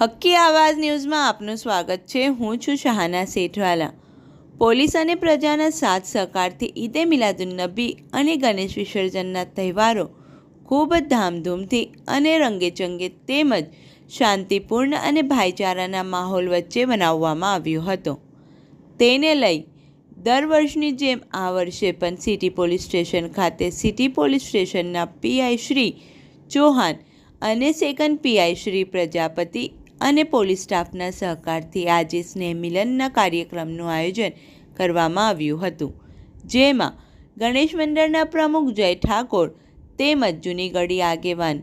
હક્કી આવાજ ન્યૂઝમાં આપનું સ્વાગત છે। હું છું શહાના સેઠવાલા। પોલીસ અને પ્રજાના સાથ સહકારથી ઈદે મિલાદુન્નબી અને ગણેશ વિસર્જનના તહેવારો ખૂબ જ ધામધૂમથી અને રંગેચંગે તેમજ શાંતિપૂર્ણ અને ભાઈચારાના માહોલ વચ્ચે મનાવવામાં આવ્યો હતો। તેને લઈ દર વર્ષની જેમ આ વર્ષે પણ સિટી પોલીસ સ્ટેશન ખાતે સિટી પોલીસ સ્ટેશનના પીઆઈ શ્રી ચૌહાણ અને સેકન્ડ પીઆઈ શ્રી પ્રજાપતિ અને પોલીસ સ્ટાફના સહકારથી આજે સ્નેહ મિલનના કાર્યક્રમનું આયોજન કરવામાં આવ્યું હતું, જેમાં ગણેશ મંડળના પ્રમુખ જય ઠાકોર તેમજ જૂનીગઢી આગેવાન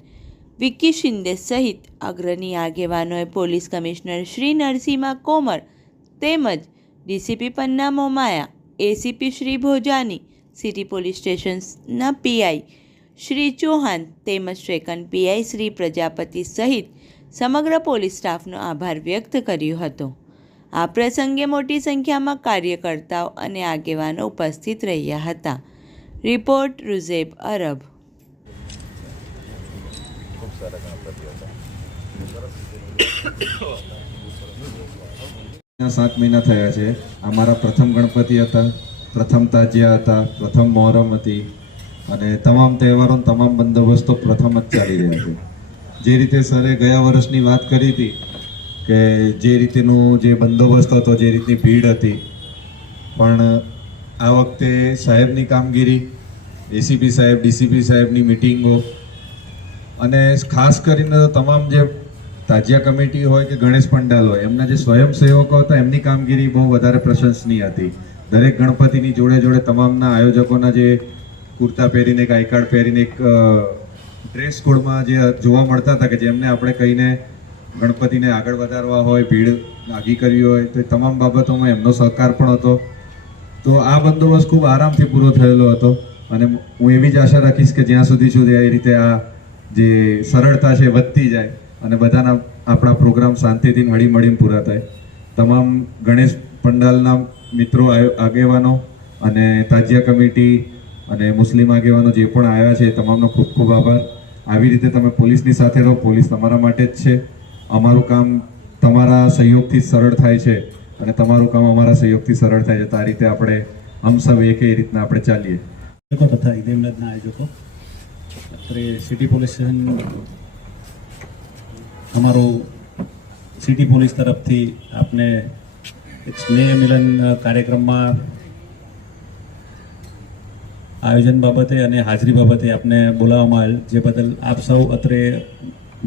વિક્કી શિંદે સહિત અગ્રણી આગેવાનોએ પોલીસ કમિશનર શ્રી નરસિંહા કોમર તેમજ DCP Panna Momaya, ACP Shri Bhojani, city police સ્ટેશનના પીઆઈ શ્રી ચૌહાણ તેમજ સેકન્ડ પીઆઈ શ્રી પ્રજાપતિ સહિત સમગ્ર પોલીસ સ્ટાફનો આભાર વ્યક્ત કર્યો હતો। આ પ્રસંગે મોટી સંખ્યામાં કાર્યકર્તાઓ અને આગેવાનો ઉપસ્થિત રહ્યા હતા। રિપોર્ટ રૂઝેબ અરબ। 7 મહિના થયા છે। અમારા પ્રથમ ગણપતિ હતા, પ્રથમ તાજિયા હતા, પ્રથમ મોહરમ હતી અને તમામ તહેવારો તમામ બંદોબસ્તો પ્રથમ જ ચાલી રહ્યા છે। જે રીતે સરે ગયા વર્ષની વાત કરી હતી કે જે રીતનું જે બંદોબસ્ત હતો, જે રીતની ભીડ હતી, પણ આ વખતે સાહેબની કામગીરી, એસીપી સાહેબ, ડીસીપી સાહેબની મિટિંગો અને ખાસ કરીને તમામ જે તાજિયા કમિટી હોય કે ગણેશ પંડાલ હોય, એમના જે સ્વયંસેવકો હતા એમની કામગીરી બહુ વધારે પ્રશંસનીય હતી। દરેક ગણપતિની જોડે જોડે તમામના આયોજકોના જે કુર્તા પહેરીને એક આઈ કાર્ડ પહેરીને એક ડ્રેસ કોડમાં જે જોવા મળતા હતા કે જેમને આપણે કહીને ગણપતિને આગળ વધારવા હોય, ભીડ આગી કરવી હોય, તો એ તમામ બાબતોમાં એમનો સહકાર પણ હતો। તો આ બંદોબસ્ત ખૂબ આરામથી પૂરો થયેલો હતો અને હું એવી જ આશા રાખીશ કે જ્યાં સુધી એ રીતે આ જે સરળતા છે વધતી જાય અને બધાના આપણા પ્રોગ્રામ શાંતિથી હળીમળીને પૂરા થાય। તમામ ગણેશ પંડાલના મિત્રો, આગેવાનો અને તાજિયા કમિટી અને મુસ્લિમ આગેવાનો જે પણ આવ્યા છે તમામનો ખૂબ ખૂબ આભાર। આવી રીતે તમે પોલીસની સાથે રહો, પોલીસ તમારા માટે જ છે। અમારું કામ તમારા સહયોગથી સરળ થાય છે અને તમારું કામ અમારા સહયોગથી સરળ થાય છે। તો આ રીતે આપણે હમ એક એ રીતના આપણે ચાલીએ। તથા ઈદે મિલાદના આયોજકો અત્રે સિટી પોલીસ સ્ટેશન અમારું સિટી પોલીસ તરફથી આપને એક સ્નેહ મિલન કાર્યક્રમમાં આયોજન બાબતે અને હાજરી બાબતે આપને બોલાવવામાં આવેલ, જે બદલ આપ સૌ અત્રે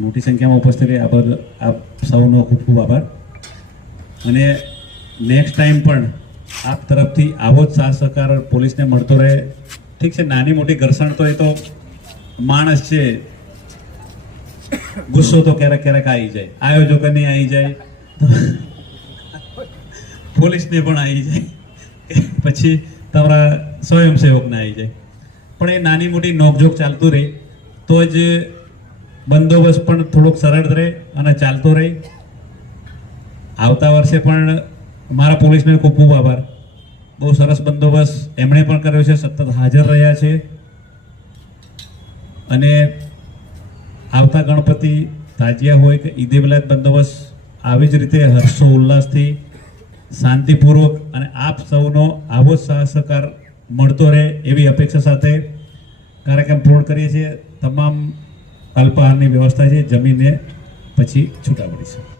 મોટી સંખ્યામાં ઉપસ્થિત રહે આપ સૌનો ખૂબ ખૂબ આભાર। અને નેક્સ્ટ ટાઈમ પણ આપ તરફથી આવો જ સાથ સહકાર પોલીસને મળતો રહે। ઠીક છે, નાની મોટી ઘર્ષણ તો એ તો માણસ છે, ગુસ્સો તો ક્યારેક ક્યારેક આવી જાય, આયોજકોને આવી જાય, પોલીસને પણ આવી જાય, પછી તમારા સ્વયંસેવકને આવી જાય, પણ એ નાની મોટી નોકઝોક ચાલતું રહે તો જ બંદોબસ્ત પણ થોડોક સરળ રહે અને ચાલતો રહે। આવતા વર્ષે પણ મારા પોલીસને ખૂબ ખૂબ આભાર। બહુ સરસ બંદોબસ્ત એમણે પણ કર્યો છે, સતત હાજર રહ્યા છે અને આવતા ગણપતિ, તાજિયા હોય કે ઈદે મિલાદ બંદોબસ્ત આવી જ રીતે હર્ષો ઉલ્લાસથી શાંતિપૂર્વક અને આપ સૌનો આવો જ સાથ સહકાર મળતો રહે એવી અપેક્ષા સાથે કાર્યક્રમ પૂર્ણ કરીએ છીએ। તમામ અલ્પાહારની વ્યવસ્થા છે, જમીને પછી છૂટા પડીશું।